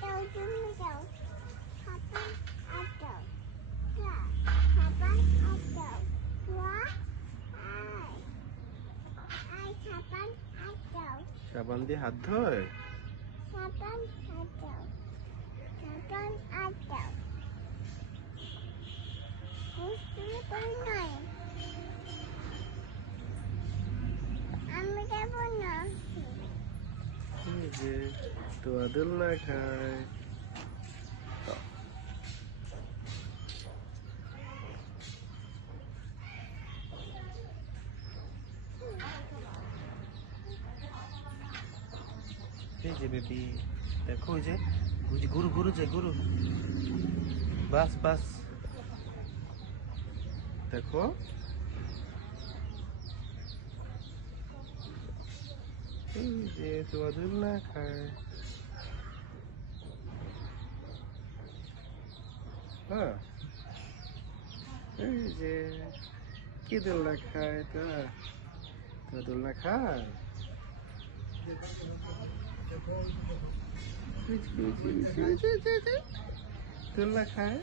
আটাও তুমি যাও সাবান আটাও যা সাবান আটাও ওয়া আই আই সাবান আটাও সাবান দিয়ে হাত ধোয় সাবান আটাও সাবান আটাও বুঝতে পারি নাই যে তোয়া দোলনা খায় এই যে বেবি দেখো ওই যে ওই যে গুরু গুরু যে গুরু বাস বাস দেখো যে তোয়া দোলনা খায় হ্যাঁ এই যে, কি দোলনা খায় তা তো দোলনা খায় দোলনা খায়